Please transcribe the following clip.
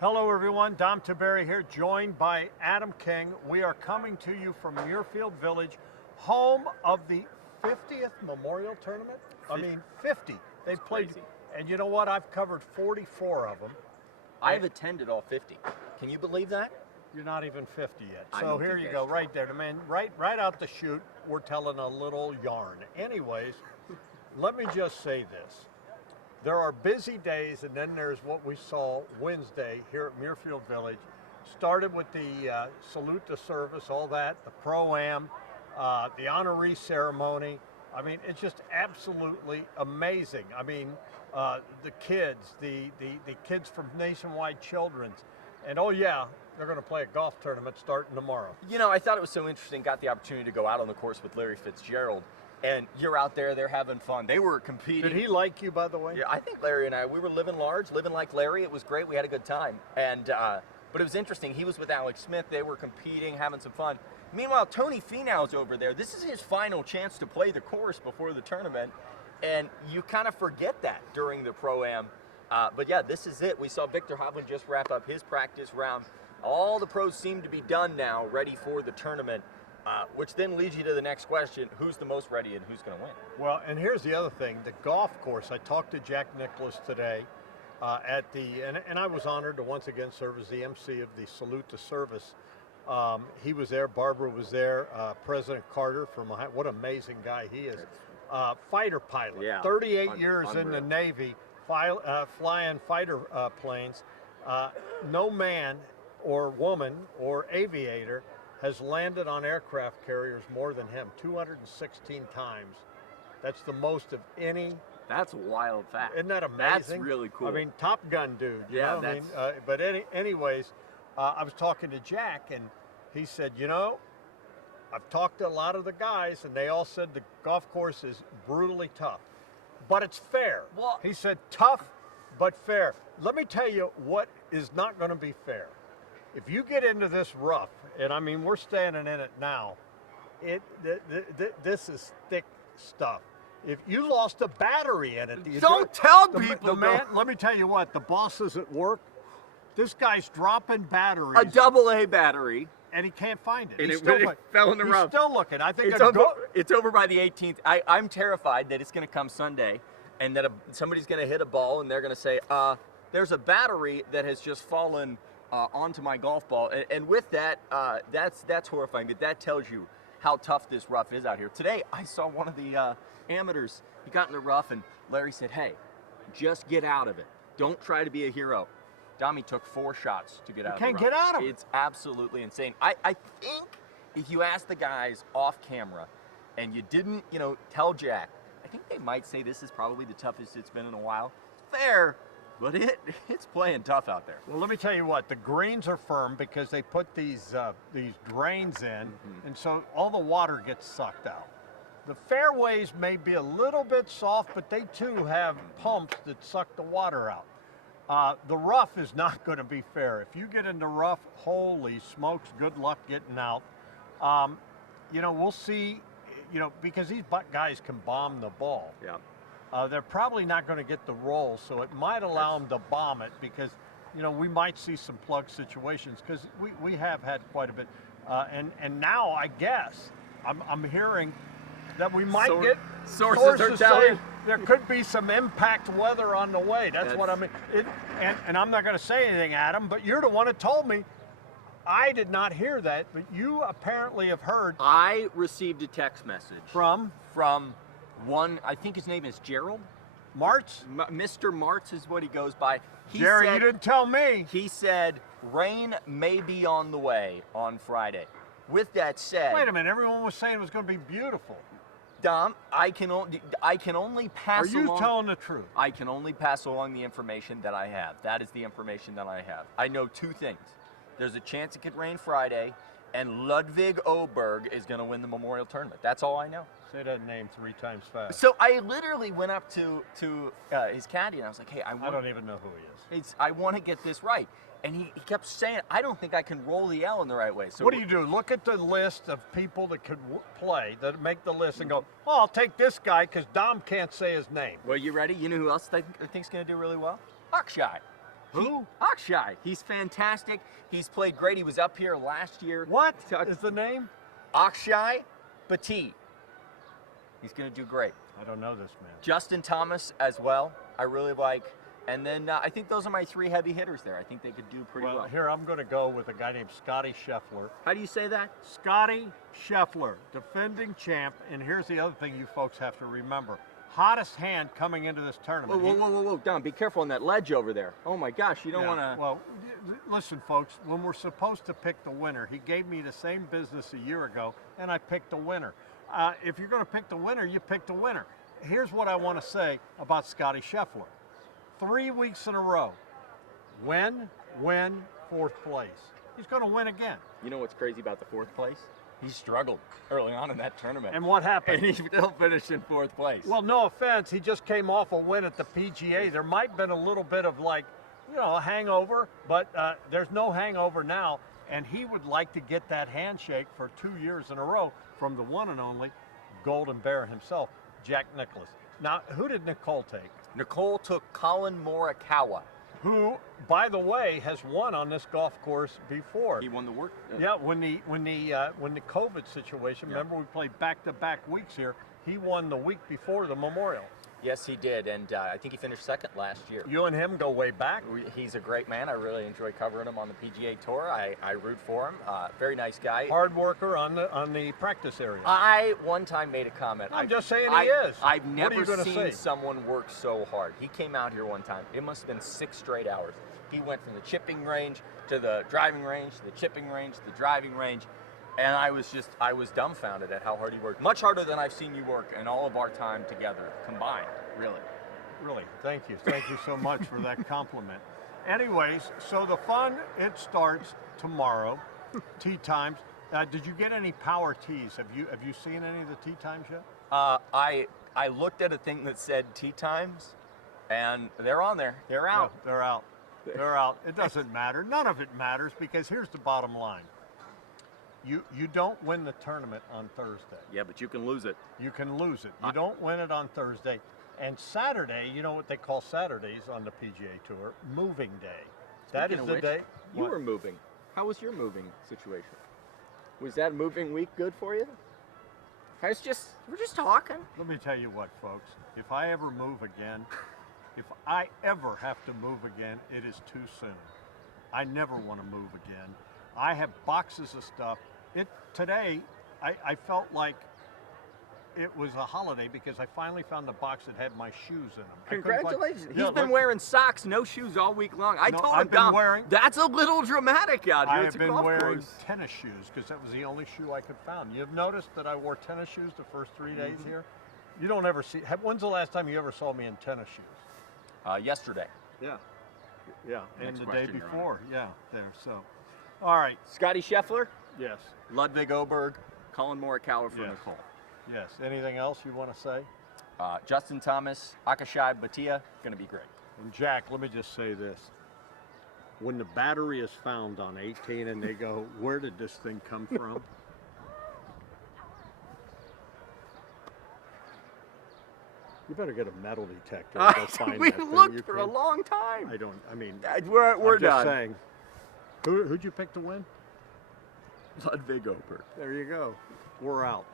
Hello everyone, Dom Taberry here, joined by Adam King. We are coming to you from Muirfield Village, home of the 50th Memorial Tournament. I mean, 50. They've played, crazy. And you know what? I've covered 44 of them. I've attended all 50. Can you believe that? You're not even 50 yet. I So don't here think you that's go, true. right there. The man, right out the chute, we're telling a little yarn. Anyways, let me just say this. There are busy days, and then there's what we saw Wednesday here at Muirfield Village. Started with the salute to service, all that, the pro-am, the honoree ceremony. I mean, it's just absolutely amazing. I mean, the kids, the kids from Nationwide Children's, and oh yeah, they're going to play a golf tournament starting tomorrow. You know, I thought it was so interesting. Got the opportunity to go out on the course with Larry Fitzgerald, and you're out there, they're having fun. They were competing. Did he like you, by the way? Yeah, I think Larry and I, we were living large, living like Larry. It was great. We had a good time. And but it was interesting. He was with Alex Smith. They were competing, having some fun. Meanwhile, Tony Finau's over there. This is his final chance to play the course before the tournament, and you kind of forget that during the Pro-Am. But yeah, this is it. We saw Victor Hovland just wrap up his practice round. All the pros seem to be done now, ready for the tournament. Which then leads you to the next question: who's the most ready and who's going to win? Well, and here's the other thing: the golf course. I talked to Jack Nicklaus today at the, and I was honored to once again serve as the MC of the Salute to Service. He was there. Barbara was there. President Carter from Ohio. What an amazing guy he is. Fighter pilot. Yeah, 38 years in the unreal. Navy, flying fighter planes. No man or woman or aviator has landed on aircraft carriers more than him, 216 times. That's the most of any. That's a wild fact. Isn't that amazing? That's really cool. I mean, Top Gun dude. You Yeah, know? I mean, but anyways, I was talking to Jack, and he said, you know, I've talked to a lot of the guys, and they all said the golf course is brutally tough, but it's fair. Well- He said, tough, but fair. Let me tell you what is not going to be fair. If you get into this rough, and I mean, we're standing in it now, this is thick stuff. If you lost a battery in it, Don't tell the people, man. though. Let me tell you what, the bosses at work, this guy's dropping batteries, A double-A battery. and he can't find it. And He's it still really looking. fell in the He's rough. still looking. I think It's over by the 18th. I'm terrified that it's going to come Sunday, and that somebody's going to hit a ball, and they're going to say, there's a battery that has just fallen onto my golf ball. And with that, that's horrifying. But that tells you how tough this rough is out here. Today, I saw one of the amateurs. He got in the rough, and Larry said, hey, just get out of it. Don't try to be a hero. Dami took 4 shots to get out of the rough. can't get out of it. It's absolutely insane. I think if you ask the guys off camera and you didn't, tell Jack, I think they might say this is probably the toughest it's been in a while. Fair, but it's playing tough out there. Well, let me tell you what, the greens are firm because they put these drains in, and so all the water gets sucked out. The fairways may be a little bit soft, but they too have pumps that suck the water out. The rough is not going to be fair. If you get into rough, holy smokes, good luck getting out. We'll see, because these guys can bomb the ball. Yeah. They're probably not going to get the roll, so it might allow them to bomb it because, we might see some plug situations because we have had quite a bit. And now I guess I'm hearing that we might get sources are telling. saying there could be some impact weather on the way. That's what I mean. And I'm not going to say anything, Adam, but you're the one that told me. I did not hear that, but you apparently have heard. I received a text message From one, I think his name is Gerald. Martz? Mr. Martz is what he goes by. Jerry, you didn't tell me. He said rain may be on the way on Friday. With that said, Wait a minute, everyone was saying it was going to be beautiful. Dom, I can only pass Are you along. telling the truth? I can only pass along the information that I have. That is the information that I have. I know 2 things. There's a chance it could rain Friday, and Ludwig Oberg is going to win the Memorial Tournament. That's all I know. Say that name 3 times fast. So I literally went up to his caddy and I was like, hey, I don't even know who he is. I want to get this right. And he kept saying, I don't think I can roll the L in the right way. So What do? Look at the list of people that could play, that make the list and go, well, I'll take this guy because Dom can't say his name. Well, you ready? You know who else I think's going to do really well? Akshay. Who? Akshay. He's fantastic. He's played great. He was up here last year. What is the name? Akshay Bhatia. He's going to do great. I don't know this man. Justin Thomas as well, I really like. And then I think those are my 3 heavy hitters there. I think they could do pretty well. Here I'm going to go with a guy named Scotty Scheffler. How do you say that? Scotty Scheffler, defending champ. And here's the other thing you folks have to remember. Hottest hand coming into this tournament. Whoa, Don, be careful on that ledge over there. Oh my gosh, you don't want to... Well, listen, folks, when we're supposed to pick the winner, he gave me the same business a year ago, and I picked the winner. If you're going to pick the winner, you pick the winner. Here's what I want to say about Scotty Scheffler. 3 weeks in a row. Win, 4th place. He's going to win again. You know what's crazy about the 4th place? He struggled early on in that tournament. And what happened? And he still finished in 4th place. Well, no offense, he just came off a win at the PGA. There might have been a little bit of a hangover, but there's no hangover now. And he would like to get that handshake for 2 years in a row from the one and only Golden Bear himself, Jack Nicklaus. Now, who did Nicole take? Nicole took Colin Morikawa, who, by the way, has won on this golf course before. He won the work. Yeah, when the COVID situation. Remember, we played back-to-back weeks here. He won the week before the Memorial. Yes, he did, and I think he finished 2nd last year. You and him go way back. He's a great man. I really enjoy covering him on the PGA Tour. I root for him. Very nice guy. Hard worker on the practice area. I one time made a comment. I'm just saying he is. I've never seen someone work so hard. He came out here one time. It must have been 6 straight hours. He went from the chipping range to the driving range to the chipping range to the driving range. And I was dumbfounded at how hard he worked. Much harder than I've seen you work in all of our time together combined, really. Really, thank you. Thank you so much for that compliment. Anyways, so the fun, it starts tomorrow, tee times. Did you get any power tees? Have you seen any of the tee times yet? I looked at a thing that said tee times, and they're on there. They're out. Yeah, they're out. They're out. It doesn't matter. None of it matters, because here's the bottom line. You don't win the tournament on Thursday. Yeah, but you can lose it. You can lose it. You don't win it on Thursday. And Saturday, you know what they call Saturdays on the PGA Tour? Moving day. That is the day. You were moving. How was your moving situation? Was that moving week good for you? We're just talking. Let me tell you what, folks. If I ever move again, if I ever have to move again, it is too soon. I never want to move again. I have boxes of stuff. Today, I felt like it was a holiday because I finally found the box that had my shoes in them. Congratulations. He's been wearing socks, no shoes all week long. I told him, Dom, that's a little dramatic out here. I have been wearing tennis shoes because that was the only shoe I could find. You've noticed that I wore tennis shoes the first 3 days here? You don't ever see, when's the last time you ever saw me in tennis shoes? Yesterday. Yeah. Yeah, and the day before. Yeah, there, so. All right. Scotty Scheffler? Yes. Ludwig Oberg, Colin Morikawa for Nicole. Yes. Anything else you want to say? Justin Thomas, Akshay Bhatia, going to be great. And Jack, let me just say this. When the battery is found on 18 and they go, where did this thing come from? You better get a metal detector and go find we that thing. looked for a long time. We're done. Just saying. Who'd you pick to win? Ludwig Oberg. There you go. We're out.